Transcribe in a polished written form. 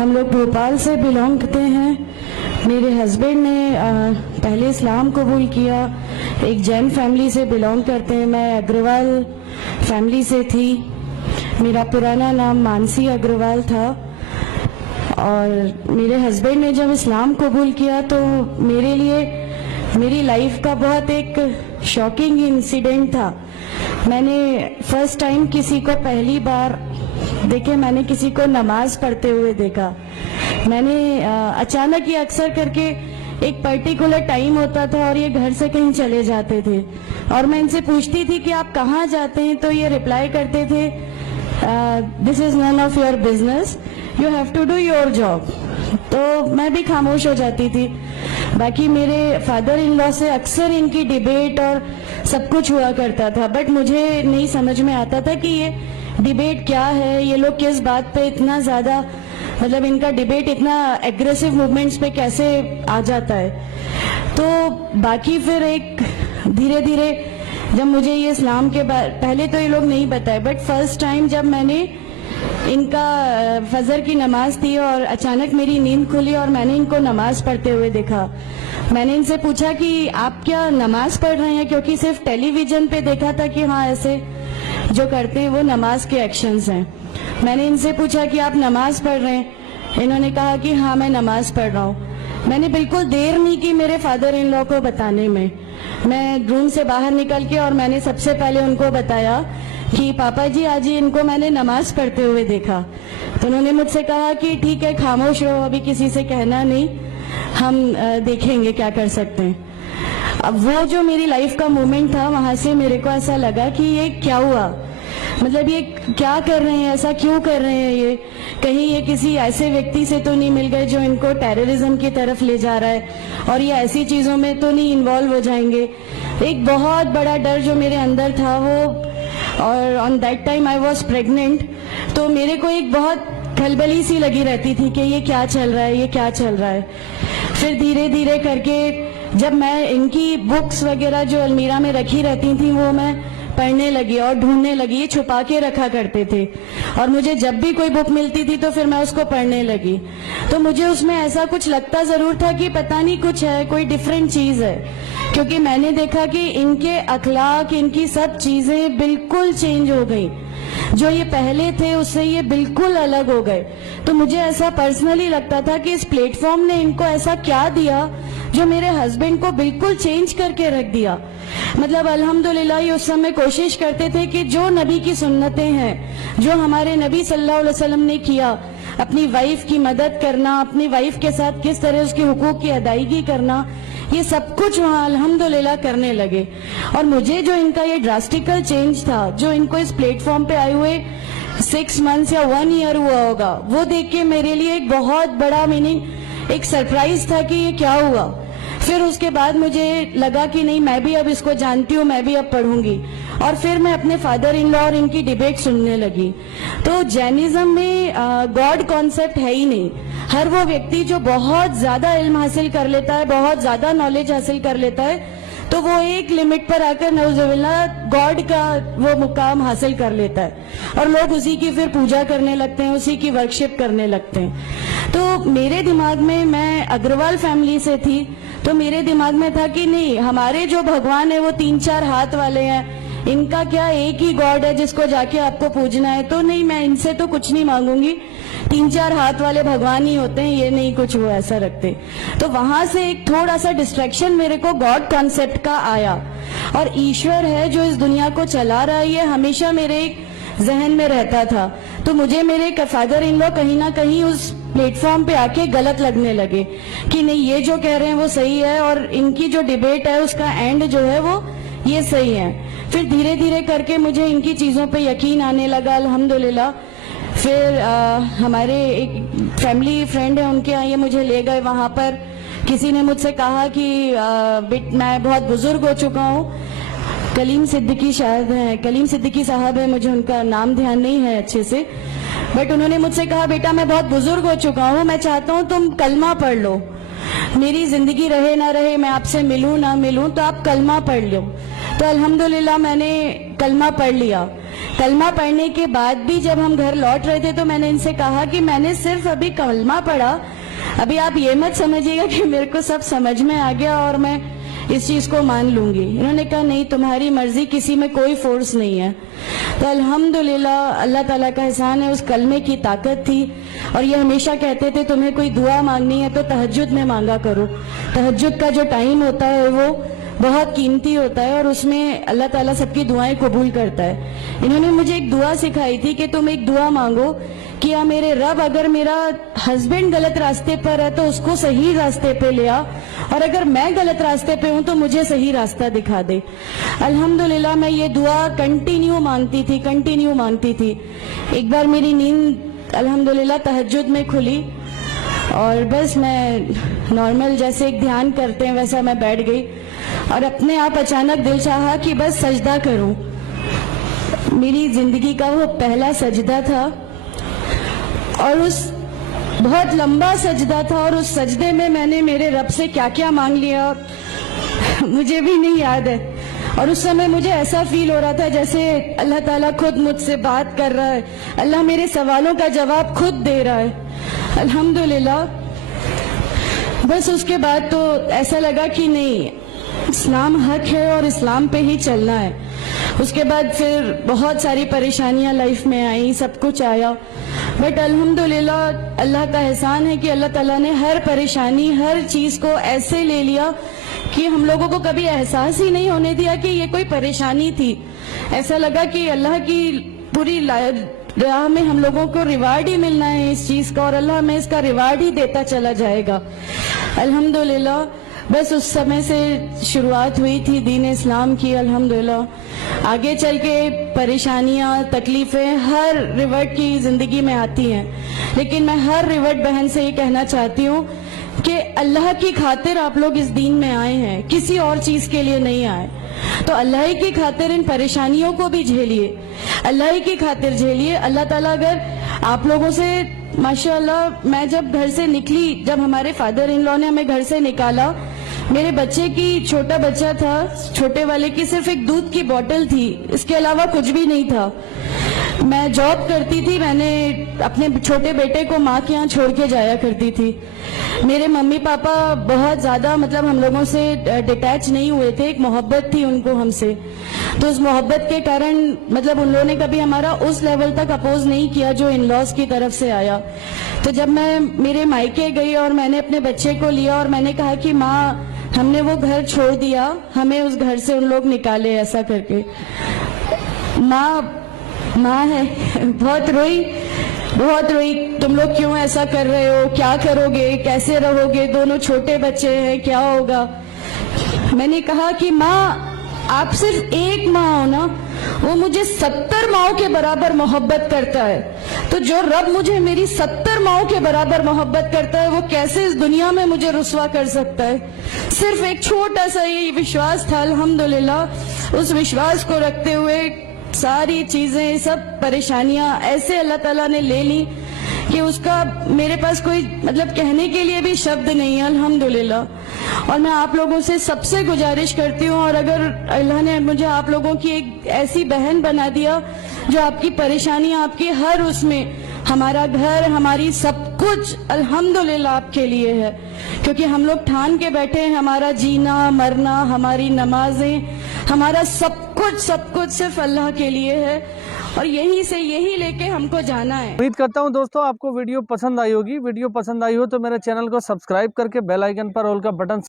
हम लोग भोपाल से बिलोंग करते हैं। मेरे हस्बैंड ने पहले इस्लाम कबूल किया, एक जैन फैमिली से बिलोंग करते हैं। मैं अग्रवाल फैमिली से थी। मेरा पुराना नाम मानसी अग्रवाल था और मेरे हस्बैंड ने जब इस्लाम कबूल किया तो मेरे लिए मेरी लाइफ का बहुत एक शॉकिंग इंसिडेंट था। मैंने फर्स्ट टाइम किसी को पहली बार देखे, मैंने किसी को नमाज पढ़ते हुए देखा। मैंने अचानक ये अक्सर करके एक पर्टिकुलर टाइम होता था और ये घर से कहीं चले जाते थे और मैं इनसे पूछती थी कि आप कहाँ जाते हैं, तो ये रिप्लाई करते थे this is none of your business, you have to do your job. तो मैं भी खामोश हो जाती थी। बाकी मेरे फादर इन लॉ से अक्सर इनकी डिबेट और सब कुछ हुआ करता था, बट मुझे नहीं समझ में आता था कि ये डिबेट क्या है, ये लोग किस बात पे इतना ज्यादा, मतलब इनका डिबेट इतना एग्रेसिव मूवमेंट्स पे कैसे आ जाता है। तो बाकी फिर एक धीरे धीरे जब मुझे ये इस्लाम के पहले तो ये लोग नहीं बताए, बट फर्स्ट टाइम जब मैंने इनका फजर की नमाज थी और अचानक मेरी नींद खुली और मैंने इनको नमाज पढ़ते हुए देखा। मैंने इनसे पूछा कि आप क्या नमाज पढ़ रहे हैं, क्योंकि सिर्फ टेलीविजन पे देखा था कि हाँ ऐसे जो करते हैं वो नमाज के एक्शंस हैं। मैंने इनसे पूछा कि आप नमाज पढ़ रहे हैं, इन्होंने कहा कि हाँ मैं नमाज पढ़ रहा हूँ। मैंने बिल्कुल देर नहीं की मेरे फादर इन लॉ को बताने में। मैं रूम से बाहर निकल के और मैंने सबसे पहले उनको बताया कि पापा जी आज ही इनको मैंने नमाज पढ़ते हुए देखा। तो उन्होंने मुझसे कहा कि ठीक है खामोश रहो, अभी किसी से कहना नहीं, हम देखेंगे क्या कर सकते हैं। अब वो जो मेरी लाइफ का मोमेंट था, वहां से मेरे को ऐसा लगा कि ये क्या हुआ, मतलब ये क्या कर रहे हैं, ऐसा क्यों कर रहे हैं, ये कहीं ये किसी ऐसे व्यक्ति से तो नहीं मिल गए जो इनको टेररिज्म की तरफ ले जा रहा है और ये ऐसी चीजों में तो नहीं इन्वॉल्व हो जाएंगे। एक बहुत बड़ा डर जो मेरे अंदर था वो, और on that time I was pregnant, तो मेरे को एक बहुत खलबली सी लगी रहती थी कि ये क्या चल रहा है, ये क्या चल रहा है। फिर धीरे धीरे करके जब मैं इनकी बुक्स वगैरह जो अलमीरा में रखी रहती थी वो मैं पढ़ने लगी और ढूंढने लगी। ये छुपा के रखा करते थे और मुझे जब भी कोई बुक मिलती थी तो फिर मैं उसको पढ़ने लगी। तो मुझे उसमें ऐसा कुछ लगता जरूर था कि पता नहीं कुछ है, कोई डिफरेंट चीज है, क्योंकि मैंने देखा कि इनके अखलाक, इनकी सब चीजें बिल्कुल चेंज हो गई। जो ये पहले थे उससे ये बिल्कुल अलग हो गए। तो मुझे ऐसा पर्सनली लगता था कि इस प्लेटफॉर्म ने इनको ऐसा क्या दिया जो मेरे हस्बैंड को बिल्कुल चेंज करके रख दिया। मतलब अल्हम्दुलिल्लाह ये उस समय कोशिश करते थे कि जो नबी की सुन्नतें हैं, जो हमारे नबी सल्लल्लाहु अलैहि वसल्लम ने किया, अपनी वाइफ की मदद करना, अपनी वाइफ के साथ किस तरह उसके हुकूक की अदायगी करना, ये सब कुछ वहाँ अल्हम्दुलिल्लाह करने लगे। और मुझे जो इनका ये ड्रास्टिकल चेंज था, जो इनको इस प्लेटफॉर्म पे आए हुए 6 मंथ्स या 1 ईयर हुआ होगा, वो देख के मेरे लिए एक बहुत बड़ा मीनिंग, एक सरप्राइज था कि ये क्या हुआ। फिर उसके बाद मुझे लगा कि नहीं, मैं भी अब इसको जानती हूँ, मैं भी अब पढ़ूंगी। और फिर मैं अपने फादर इन लॉ और इनकी डिबेट सुनने लगी। तो जैनिज्म में गॉड कॉन्सेप्ट है ही नहीं। हर वो व्यक्ति जो बहुत ज्यादा इल्म हासिल कर लेता है, बहुत ज्यादा नॉलेज हासिल कर लेता है, तो वो एक लिमिट पर आकर नौजुबिल्लाह गॉड का वो मुकाम हासिल कर लेता है और लोग उसी की फिर पूजा करने लगते हैं, उसी की वर्शिप करने लगते हैं। तो मेरे दिमाग में, मैं अग्रवाल फैमिली से थी, तो मेरे दिमाग में था कि नहीं, हमारे जो भगवान है वो 3-4 हाथ वाले हैं, इनका क्या एक ही गॉड है जिसको जाके आपको पूजना है। तो नहीं, मैं इनसे तो कुछ नहीं मांगूंगी, 3-4 हाथ वाले भगवान ही होते हैं, ये नहीं कुछ वो ऐसा रखते। तो वहां से एक थोड़ा सा डिस्ट्रैक्शन मेरे को गॉड कॉन्सेप्ट का आया, और ईश्वर है जो इस दुनिया को चला रहा है, ये हमेशा मेरे एक जहन में रहता था। तो मुझे मेरे फादर इन लॉ कहीं ना कहीं उस प्लेटफॉर्म पे आके गलत लगने लगे कि नहीं, ये जो कह रहे हैं वो सही है और इनकी जो डिबेट है उसका एंड जो है वो ये सही है। फिर धीरे धीरे करके मुझे इनकी चीजों पे यकीन आने लगा अल्हम्दुलिल्लाह। फिर हमारे एक फैमिली फ्रेंड है, उनके यहाँ ये मुझे ले गए। वहां पर किसी ने मुझसे कहा कि मैं बहुत बुजुर्ग हो चुका हूँ, कलीम सिद्दीकी शायद है, कलीम सिद्दीकी साहब है, मुझे उनका नाम ध्यान नहीं है अच्छे से, बट उन्होंने मुझसे कहा बेटा मैं बहुत बुजुर्ग हो चुका हूँ, मैं चाहता हूँ तुम कलमा पढ़ लो, मेरी जिंदगी रहे ना रहे, मैं आपसे मिलूं ना मिलूं, तो आप कलमा पढ़ लो। तो अल्हम्दुलिल्लाह मैंने कलमा पढ़ लिया। कलमा पढ़ने के बाद भी जब हम घर लौट रहे थे तो मैंने इनसे कहा कि मैंने सिर्फ अभी कलमा पढ़ा, अभी आप ये मत समझिएगा कि मेरे को सब समझ में आ गया और मैं इस चीज को मान लूंगी। इन्होंने कहा नहीं, तुम्हारी मर्जी, किसी में कोई फोर्स नहीं है। तो अल्हम्दुलिल्लाह अल्लाह ताला का एहसान है, उस कलमे की ताकत थी। और ये हमेशा कहते थे तुम्हें कोई दुआ मांगनी है तो तहज्जुद में मांगा करो। तहज्जुद का जो टाइम होता है वो बहुत कीमती होता है और उसमें अल्लाह ताला सबकी दुआएं कबूल करता है। इन्होंने मुझे एक दुआ सिखाई थी कि तुम एक दुआ मांगो कि या मेरे रब, अगर मेरा हस्बैंड गलत रास्ते पर है तो उसको सही रास्ते पे ले आ, और अगर मैं गलत रास्ते पे हूं तो मुझे सही रास्ता दिखा दे। अल्हम्दुलिल्लाह मैं ये दुआ कंटिन्यू मांगती थी। एक बार मेरी नींद अल्हम्दुलिल्लाह तहज्जुद में खुली और बस मैं नॉर्मल जैसे एक ध्यान करते हैं वैसा मैं बैठ गई और अपने आप अचानक दिल चाहा कि बस सजदा करूं। मेरी जिंदगी का वो पहला सजदा था और उस बहुत लंबा सजदा था और उस सजदे में मैंने मेरे रब से क्या क्या मांग लिया मुझे भी नहीं याद है। और उस समय मुझे ऐसा फील हो रहा था जैसे अल्लाह ताला खुद मुझसे बात कर रहा है, अल्लाह मेरे सवालों का जवाब खुद दे रहा है। अल्हम्दुलिल्लाह बस उसके बाद तो ऐसा लगा कि नहीं, इस्लाम हक है और इस्लाम पे ही चलना है। उसके बाद फिर बहुत सारी परेशानियां लाइफ में आई, सब कुछ आया, बट अल्हम्दुलिल्लाह अल्लाह का एहसान है कि अल्लाह ताला ने हर परेशानी, हर चीज को ऐसे ले लिया कि हम लोगों को कभी एहसास ही नहीं होने दिया कि ये कोई परेशानी थी। ऐसा लगा कि अल्लाह की पूरी राह में हम लोगों को रिवार्ड ही मिलना है इस चीज का और अल्लाह हमें इसका रिवार्ड ही देता चला जाएगा। अल्हम्दुलिल्लाह बस उस समय से शुरुआत हुई थी दीन इस्लाम की। अल्हम्दुलिल्लाह आगे चल के परेशानियां, तकलीफें हर रिवर्ट की जिंदगी में आती हैं, लेकिन मैं हर रिवर्ट बहन से ये कहना चाहती हूँ कि अल्लाह की खातिर आप लोग इस दीन में आए हैं, किसी और चीज के लिए नहीं आए। तो अल्लाह ही की खातिर इन परेशानियों को भी झेलिए, अल्लाह ही की खातिर झेलिए। अल्लाह ताला अगर आप लोगों से, माशाअल्लाह मैं जब घर से निकली, जब हमारे फादर इन लॉ ने हमें घर से निकाला, मेरे बच्चे की, छोटा बच्चा था, छोटे वाले की सिर्फ एक दूध की बोतल थी, इसके अलावा कुछ भी नहीं था। मैं जॉब करती थी, मैंने अपने छोटे बेटे को माँ के यहाँ छोड़ के जाया करती थी। मेरे मम्मी पापा बहुत ज्यादा मतलब हम लोगों से डिटैच नहीं हुए थे, एक मोहब्बत थी उनको हमसे, तो उस मोहब्बत के कारण मतलब उन लोगों ने कभी हमारा उस लेवल तक अपोज नहीं किया जो इन लॉज की तरफ से आया। तो जब मैं मेरे मायके गई और मैंने अपने बच्चे को लिया और मैंने कहा कि माँ हमने वो घर छोड़ दिया, हमें उस घर से उन लोग निकाले, ऐसा करके माँ है बहुत रोई, तुम लोग क्यों ऐसा कर रहे हो, क्या करोगे, कैसे रहोगे, दोनों छोटे बच्चे हैं, क्या होगा। मैंने कहा कि माँ आप सिर्फ एक माँ हो ना, वो मुझे 70 माँओं के बराबर मोहब्बत करता है, तो जो रब मुझे मेरी 70 माँओं के बराबर मोहब्बत करता है वो कैसे इस दुनिया में मुझे रुस्वा कर सकता है। सिर्फ एक छोटा सा ये विश्वास था। अल्हम्दुलिल्लाह उस विश्वास को रखते हुए सारी चीजें, सब परेशानियां ऐसे अल्लाह ताला ने ले ली कि उसका मेरे पास कोई मतलब कहने के लिए भी शब्द नहीं है। अल्हम्दुलिल्लाह। और मैं आप लोगों से सबसे गुजारिश करती हूँ, और अगर अल्लाह ने मुझे आप लोगों की एक ऐसी बहन बना दिया जो आपकी परेशानियां, आपकी हर उसमें, हमारा घर, हमारी सब कुछ अल्हम्दुलिल्लाह आपके लिए है, क्योंकि हम लोग ठान के बैठे हैं हमारा जीना मरना, हमारी नमाजें, हमारा सब कुछ सिर्फ अल्लाह के लिए है और यही से यही लेके हमको जाना है। उम्मीद करता हूं दोस्तों आपको वीडियो पसंद आई होगी। वीडियो पसंद आई हो तो मेरे चैनल को सब्सक्राइब करके बेल आइकन पर ऑल का बटन